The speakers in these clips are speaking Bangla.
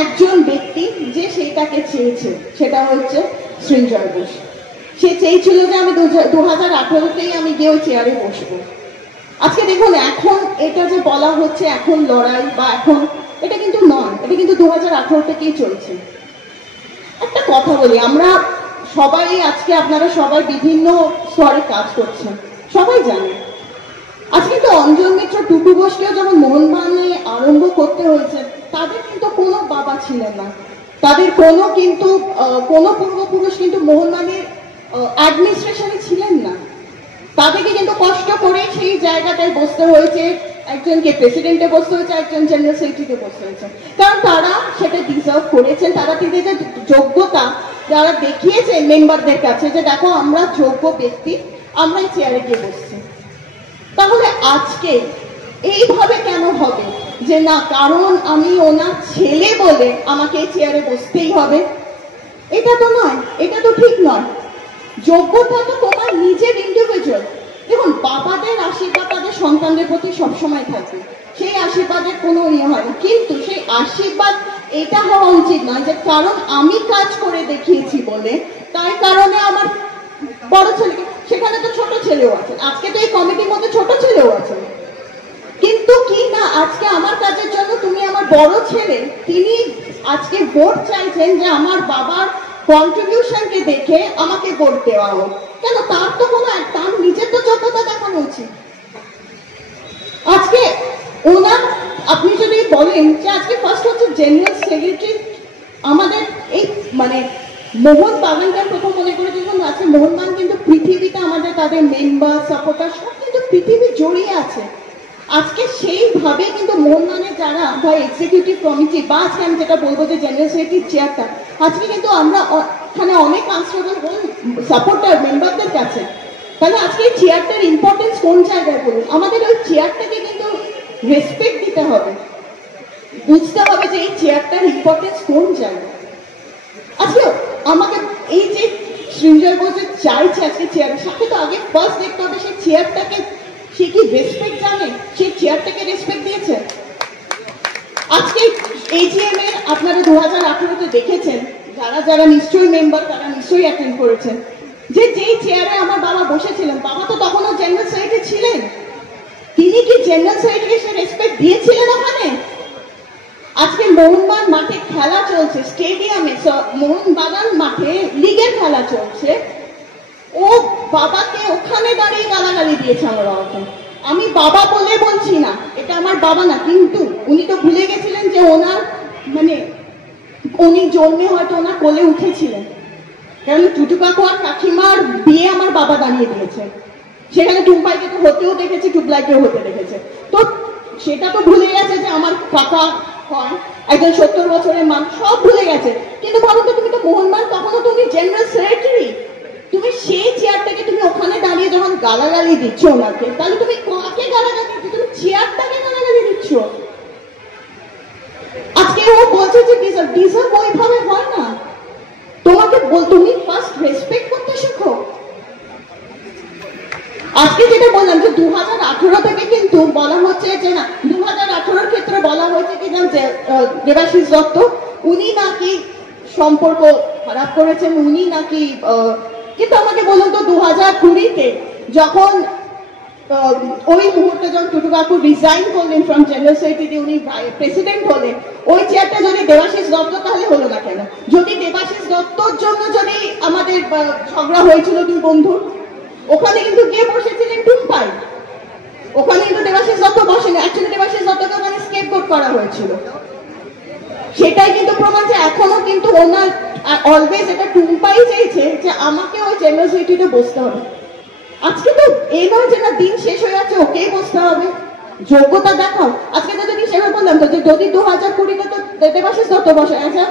একজন ব্যক্তি যে সেটাকে চেয়েছে সেটা হচ্ছে সৃঞ্জয় ঘোষ। সে চেয়েছিল যে আমি 2018-তেই আমি গিয়ে ওই চেয়ারে বসবো। আজকে দেখুন এখন এটা যে বলা হচ্ছে এখন লড়াই বা এখন, এটা কিন্তু নয়, এটা কিন্তু 2018 থেকেই চলছে। একটা কথা বলি, আমরা সবাই আজকে আপনারা সবাই বিভিন্ন স্তরে কাজ করছেন, সবাই জানেন। আজকে কিন্তু অঞ্জন মিত্র, টুটু ঘোষকেও যখন মোহনবাগানে আরম্ভ করতে হয়েছে, তাদের কিন্তু কোনো বাবা ছিলেন না, তাদের কোনো কিন্তু কোনো পূর্বপুরুষ কিন্তু মোহনবাগানের অ্যাডমিনিস্ট্রেশনে ছিলেন না। তাদেরকে কিন্তু কষ্ট করে সেই জায়গাটায় বসতে হয়েছে, একজনকে প্রেসিডেন্টে বসতে হয়েছে, একজন জেনারেল সেক্রেটারিতে বসতে হয়েছে, কারণ তারা সেটা ডিজার্ভ করেছেন। তারা তাদের যে যোগ্যতা যারা দেখিয়েছেন মেম্বারদের কাছে যে দেখো আমরা যোগ্য ব্যক্তি, আমরা এই চেয়ারে গিয়ে বসছি। তাহলে আজকে এইভাবে কেন হবে যে না কারণ আমি ওনার ছেলে বলে আমাকে এই চেয়ারে বসতেই হবে? এটা তো নয়, এটা তো ঠিক নয়। যোগ্যতা তো তোমার নিজের ইন্ডিভিজুয়াল। দেখুন, বাবাদের আশীর্বাদ তাদের সন্তানদের প্রতি সবসময় থাকে, সেই আশীর্বাদের কোনো ইয়ে হয় না, কিন্তু সেই আশীর্বাদ এটা হওয়া উচিত নয় যে কারণ আমি কাজ করে দেখিয়েছি বলে তাই কারণে আমার বড় ছেলেকে, সেখানে তো ছোট ছেলেও আছে, আজকে তো এই কমিটির মধ্যে ছোট ছেলেও আছে, কিন্তু কি না আজকে আমার কাজের জন্য তুমি আমার বড় ছেলে তিনি আজকে ভোট চাইছেন যে আমার বাবার কন্ট্রিবিউশনকে দেখে আমাকে ভোট দেওয়া হোক। কেন? তার তো কোনো, তার নিজের তো যোগ্যতা দেখানো উচিত। আজকে ওনার, আপনি যদি বলেন যে আজকে ফার্স্ট হচ্ছে জেনারেল সেক্রেটারি, আমাদের এই মানে মোহনবাগানটা প্রথম মনে করে দেখুন আজকে মোহনবাগান কিন্তু পৃথিবীতে আমাদের তাদের মেম্বার সাপোর্টার সব কিন্তু পৃথিবী জড়িয়ে আছে। আজকে সেইভাবে কিন্তু মোহনবাগানের যারা বা এক্সিকিউটিভ কমিটি বা আজকে আমি যেটা বলবো যে জেনারেল সেক্রেটারি চেয়ারটা, আজকে কিন্তু আমরা এখানে অনেক আনসারেবল সাপোর্টার মেম্বারদের কাছে। তাহলে আজকে এই চেয়ারটার ইম্পর্টেন্স কোন জায়গায় বলুন? আমাদের ওই চেয়ারটাকে কিন্তু রেসপেক্ট দিতে হবে, বুঝতে হবে যে এই চেয়ারটার ইম্পর্টেন্স কোন জায়গায়। আজকে আমাকে এই যে সৃঞ্জয় ঘোষ চাইছে আজকে চেয়ারের সাথে, তো আগে ফার্স্ট দেখতে হবে সেই চেয়ারটাকে সে কি রেসপেক্ট জানে, সেই চেয়ারটাকে রেসপেক্ট দিয়েছে। আজকে এজিএম এর আপনারা 2018-তে দেখেছেন, যারা যারা নিশ্চয়ই মেম্বার তারা নিশ্চয়ই অ্যাটেন্ড করেছেন, যে যেই চেয়ারে আমার বাবা বসেছিলেন, বাবা তো তখনও জেনারেল সেক্রেটারি ছিলেন, তিনি কি জেনারেল সেক্রেটারি সে রেসপেক্ট দিয়েছিলেন ওখানে? আজকে মোহনবাগান মাঠে খেলা চলছে, স্টেডিয়ামে মোহনবাগান মাঠে লিগের খেলা চলছে, ও বাবাকে ওখানে দাঁড়িয়ে গালাগালি দিয়েছে আমার বাবাকে। আমি বাবা বলে বলছি না, এটা আমার বাবা না, কিন্তু উনি তো ভুলে গেছিলেন যে ওনার মানে উনি জন্মে হয়তো ওনার কোলে উঠেছিলেন, কারণ টুটু কাকু আর কাকিমার বিয়ে আমার বাবা দাঁড়িয়ে দিয়েছে, সেখানে টুম্পাইকে তো হতেও দেখেছে, টুপলাইকেও হতে দেখেছে, তো সেটা তো ভুলে গেছে যে আমার কাকা হয় একজন 70 বছরের মানুষ, সব ভুলে গেছে। কিন্তু ভাবো তো, তুমি তো মোহনবাগান, তখনও তুমি জেনারেল সেক্রেটারি, তুমি সেই চেয়ারটাকে তুমি ওখানে দাঁড়িয়ে যখন গালাগালি দিচ্ছ ওনাকে, তাহলে তুমি কাকে গালাগালি দিচ্ছ? তুমি চেয়ারটাকে গালাগালি দিচ্ছ। আজকে ও বলছে যে ডিজার্ভ ওইভাবে হয় না, তোমাকে তুমি ফার্স্ট রেসপেক্ট করতে শেখো। আজকে যেটা বললাম যে 2018 থেকে কিন্তু বলা হচ্ছে যে না, 2018-র ক্ষেত্রে বলা হয়েছে কি না দেবাশিস দত্ত উনি নাকি সম্পর্ক খারাপ করেছেন, উনি নাকি, কিন্তু আমাকে বলুন তো 2020-তে যখন ওই মুহূর্তে যখন টুটু কাকু রিজাইন করলেন ফ্রম জেনারেল সেক্রেটারি, উনি প্রেসিডেন্ট হলেন, ওই চেয়ারটা যদি দেবাশিস দত্ত, তাহলে হলো না কেন? যদি দেবাশিস দত্তর জন্য যদি আমাদের ঝগড়া হয়েছিল দুই বন্ধুর, ওখানে কিন্তু কে বসেছিলেন? টুম্পাই। ওখানে কিন্তু দেবাশিস দত্ত বসেন, অ্যাকচুয়ালি দেবাশিস দত্তকে ওখানে স্কেপগোট করা হয়েছিল। সেটাই কিন্তু প্রমাণ যে এখনো কিন্তু ওনার অলওয়েজ এটা টুম্পাই চেয়েছে যে আমাকে ওই জেনারেল সেক্রেটারিতে বসতে হবে। আজকে তো এই নয় যে না দিন শেষ হয়ে যাচ্ছে ওকেই বসতে হবে, যোগ্যতা দেখাও। আজকে তো যদি সেভাবে বললাম তো যে যদি 2020-তে তো দেবাশিস দত্ত বসে, আচ্ছা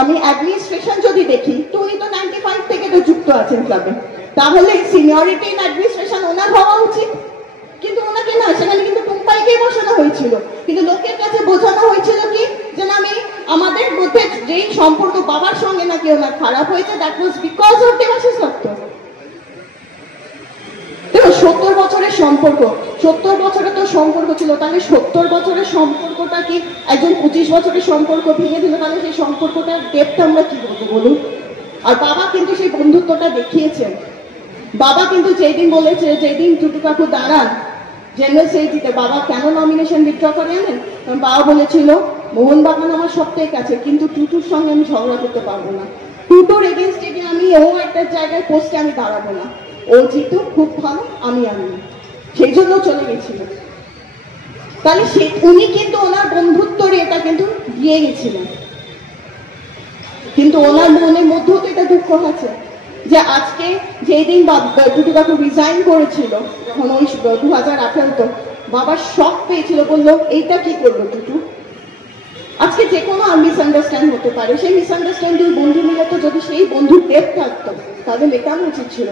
আমি অ্যাডমিনিস্ট্রেশন যদি দেখি তো উনি তো 95 থেকে তো যুক্ত আছেন ক্লাবে, তাহলে সিনিয়রিটি ইন অ্যাডমিনিস্ট্রেশন ওনার হওয়া উচিত, কিন্তু ওনাকে না, সেখানে কিন্তু টুম্পাইকে বসানো হয়েছিল, কিন্তু লোকের কাছে বোঝানো হয়েছিল কি যে না আমি আমাদের মধ্যে যেই সম্পর্ক বাবার সঙ্গে নাকি ওনার খারাপ হয়েছে, that was because of Debashis Dutta. দেখো 70 বছরের সম্পর্ক, 70 বছরের তো সম্পর্ক ছিল, তাহলে 70 বছরের সম্পর্ক সম্পর্কটা কি একজন 25 বছরের সম্পর্ক ভেঙে দিল, তাহলে সেই সম্পর্কটার ডেপটা আমরা কি বলবো বলুন? আর বাবা কিন্তু সেই বন্ধুত্বটা দেখিয়েছেন। বাবা কিন্তু যেদিন বলেছে, যেদিন টুটু কাকু দাঁড়ান জেনারেল সেক্রেটারিতে, বাবা কেন নমিনেশন উইথড্র করে জানেন? কারণ বাবা বলেছিল মোহনবাগান আমার সবটাই কাছে, কিন্তু টুটুর সঙ্গে আমি ঝগড়া করতে পারবো না, টুটুর এগেনস্টে গিয়ে আমি ও একটা জায়গায় পোস্টে আমি দাঁড়াবো না, ও জিতো খুব ভালো, আমি সেই জন্য চলে গেছিল। তাহলে উনি কিন্তু ওনার বন্ধুত্বর এটা কিন্তু দিয়ে গেছিলেন, কিন্তু ওনার মনের মধ্যেও তো এটা দুঃখ আছে যে আজকে যেদিন টুটু কাকু রিজাইন করেছিল, যখন ওই 2018 বাবার শখ পেয়েছিল, বললো এইটা কি করলো টুটু। আজকে যে কোনো মিসআন্ডারস্ট্যান্ড হতে পারে, সেই মিসআন্ডারস্ট্যান্ড বন্ধু মিলে তো যদি সেই বন্ধুর ডেপ থাকতো তাহলে মেটানো উচিত ছিল।